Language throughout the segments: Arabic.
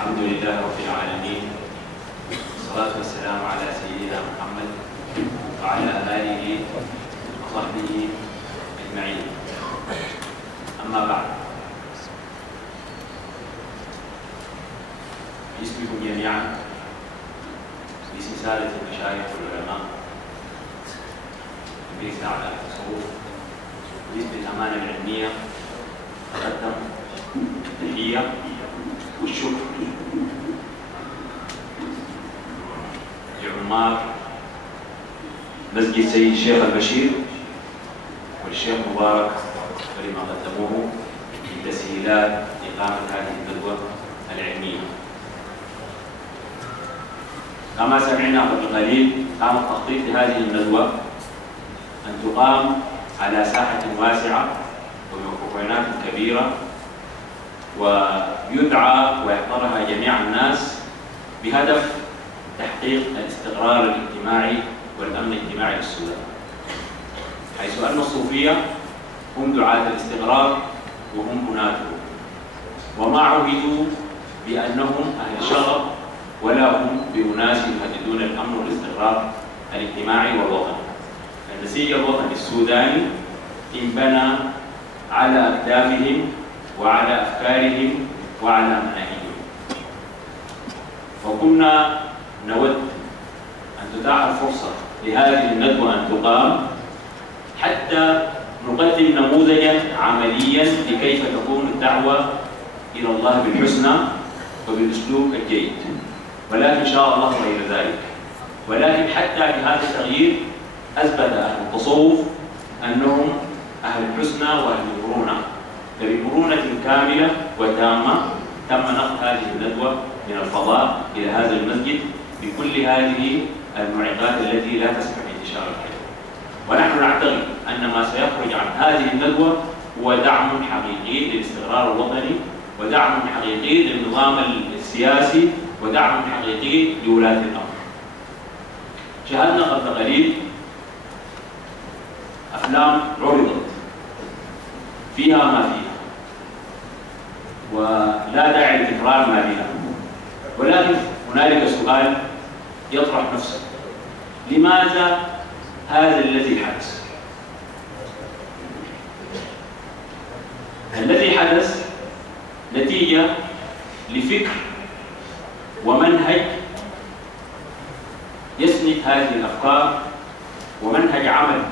الحمد لله رب العالمين، والصلاة والسلام على سيدنا محمد وعلى آله وصحبه أجمعين. أما بعد، باسمكم جميعا باسم سادة المشايخ والعلماء باسم أعلى التصوف باسم الأمانة العلمية أقدم التحية والشكر لعمار مسجد سيد الشيخ البشير والشيخ مبارك ولما قدموه من تسهيلات إقامة هذه الندوة العلمية. كما سمعنا قبل قليل، كان التخطيط لهذه الندوة أن تقام على ساحة واسعة وبمكونات كبيرة، ويدعى ويحضرها جميع الناس بهدف تحقيق الاستقرار الاجتماعي والأمن الاجتماعي للسودان، حيث أن الصوفية هم دعاة الاستقرار وهم بناته، وما عهدوا بأنهم أهل شغب ولا هم بأناس يهددون الأمن والاستقرار الاجتماعي والوطني. النسيج الوطني السوداني انبنى على أكتافهم وعلى أفكارهم وعلى مناهجهم، وكنا نود أن تتاح الفرصة لهذه الندوة أن تقام حتى نقدم نموذجا عمليا لكيف تكون الدعوة إلى الله بالحسنى وبالأسلوب الجيد، ولكن إن شاء الله غير ذلك. ولكن حتى في هذا التغيير أثبت أهل التصوف أنهم أهل الحسنى وأهل المرونة، فبمرونة كاملة وتامة تم نقل هذه الندوة من الفضاء إلى هذا المسجد بكل هذه المعيقات التي لا تسمح بانتشار الخير. ونحن نعتقد أن ما سيخرج عن هذه الندوة هو دعم حقيقي للاستقرار الوطني، ودعم حقيقي للنظام السياسي، ودعم حقيقي لولاة الأمر. شاهدنا قبل قليل أفلام عرضت فيها ما فيها، ولا داعي لتكرار ما فيها، ولكن هنالك سؤال يطرح نفسه: لماذا هذا الذي حدث؟ الذي حدث نتيجة لفكر ومنهج يسند هذه الأفكار، ومنهج عمل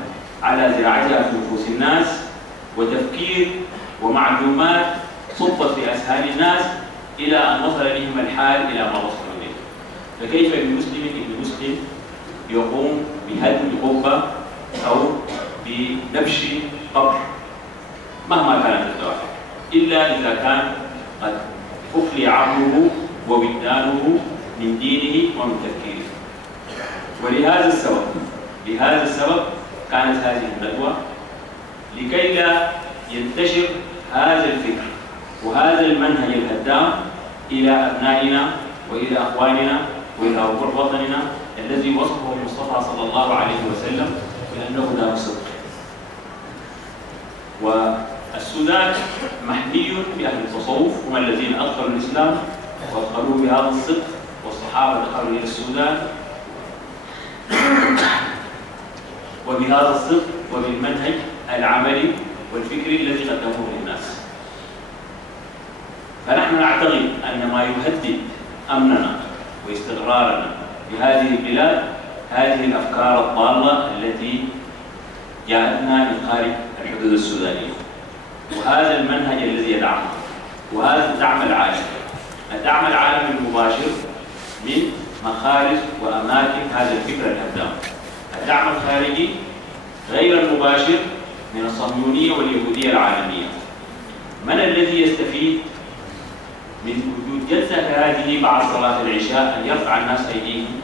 على زراعتها في نفوس الناس، وتفكير ومعلومات صبت في أذهان الناس إلى أن وصل بهم الحال إلى ما وصلوا إليه. فكيف بمسلم ابن مسلم يقوم بهدم قبة أو بنبش قبر مهما كانت الدوافع، إلا إذا كان قد أفلي عقله ووجدانه من دينه ومن تفكيره. لهذا السبب كانت هذه الندوة، لكي لا ينتشر هذا الفكر وهذا المنهج الهدام إلى أبنائنا وإلى أخواننا وإلى وطننا الذي وصفه المصطفى صلى الله عليه وسلم بأنه دار صدق. والسودان محمي بأهل التصوف، هم الذين أدخلوا الإسلام وادخلوه بهذا الصدق، والصحابة دخلوا إلى السودان وبهذا الصدق وبالمنهج العملي والفكري الذي قدموه للناس. فنحن نعتقد أن ما يهدد أمننا واستقرارنا بهذه البلاد هذه الأفكار الضالة التي جاءتنا من خارج الحدود السودانية، وهذا المنهج الذي يدعمها، وهذا الدعم العالمي المباشر من مخارج وأماكن هذا الفكر الهدام. الدعم الخارجي غير المباشر من الصهيونية واليهودية العالمية. من الذي يستفيد من وجود جلسة هذه بعد صلاة العشاء أن يرفع الناس أيديهم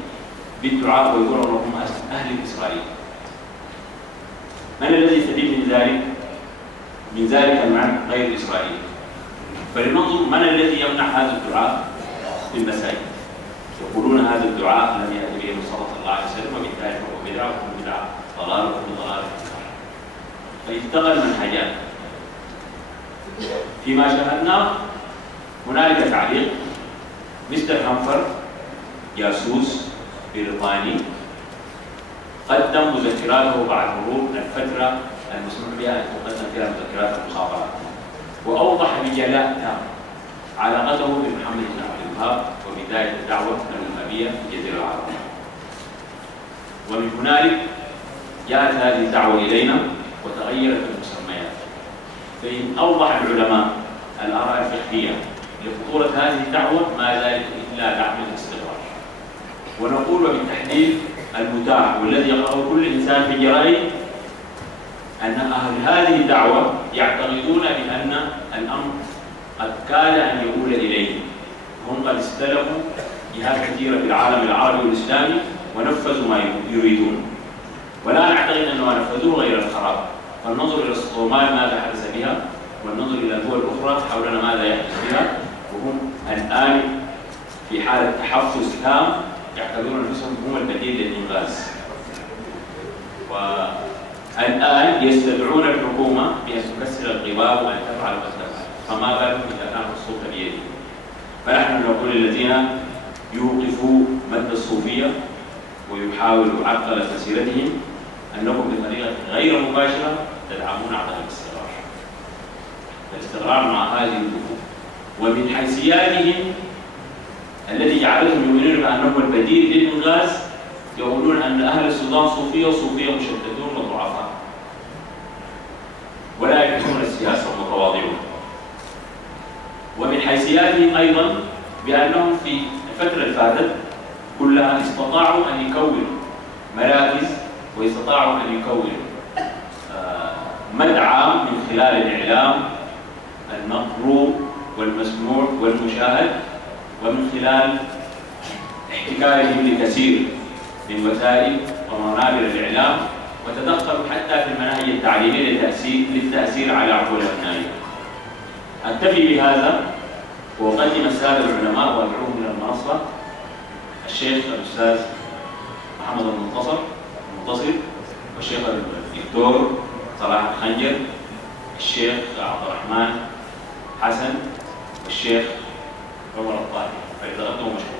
بالدعاء ويقولوا لهم أهل إسرائيل؟ من الذي يستفيد من ذلك المعنى غير إسرائيل؟ فلننظر من الذي يمنع هذا الدعاء في المساجد. يقولون هذا الدعاء لم يأتي به المصطفى صلى الله عليه وسلم، وبالتالي هو بدعة وكل بدعة ضلال وكل ضلال. فالتقى المنهجان. فيما شاهدناه هنالك تعليق مستر هامفر جاسوس بريطاني قدم مذكراته بعد مرور الفترة المسموح بها أن تقدم فيها مذكرات المخابرات، وأوضح بجلاء تام علاقته بمحمد بن عبد الوهاب وبداية الدعوة الوهابية في الجزيرة العربية. ومن هنالك جاءت هذه الدعوة إلينا وتغيرت المسميات، فإن أوضح العلماء الآراء الفقهية لخطورة هذه الدعوة ما ذلك إلا دعم الاستقرار. ونقول وبالتحديد المتاح والذي يقرأه كل إنسان في الجرائد أن أهل هذه الدعوة يعتقدون بأن الأمر قد كاد أن يؤول إليه. هم قد استلموا جهات كثيرة في العالم العربي والإسلامي ونفذوا ما يريدون، ولا نعتقد أنه نفذوه غير الخراب. فلننظر إلى الصومال ماذا حدث بها، وننظر إلى الدول الأخرى حولنا ماذا يحدث بها، وهم الآن في حالة تحفز تام يعتبرون أنفسهم هم البديل للإنغاز. والآن يستدعون الحكومة بأن تكسر الغبار وأن تفعل ما تفعل، فما بالهم إذا كانت السلطة بيده. فنحن نقول للذين يوقفوا مد الصوفية ويحاولوا عطل مسيرتهم أنكم بطريقة غير مباشرة تدعمون عدم الاستقرار. الاستقرار مع هذه الوجوه ومن حيثياتهم التي جعلتهم يؤمنون بأنهم البديل للإنغاز، يقولون أن أهل السودان صوفية وصوفية مشددون وضعفاء ولا يحبون السياسة ومتواضعون. ومن حيثياتهم أيضا بأنهم في الفترة اللي فاتت كلها استطاعوا أن يكونوا مراكز واستطاعوا أن يكونوا مدعى من خلال الإعلام المقروء والمسموع والمشاهد، ومن خلال احتكارهم لكثير من وسائل ومنابر الإعلام، وتدخلوا حتى في المناهج التعليمية للتأثير على عقول أبنائهم. أكتفي بهذا وأقدم السادة العلماء وأدعوهم إلى المنصة الشيخ الأستاذ محمد المنتصر والشيخ الدكتور صلاح الخنجر، الشيخ عبد الرحمن حسن والشيخ عمر الطاهر، فليتقدموا مشكورين.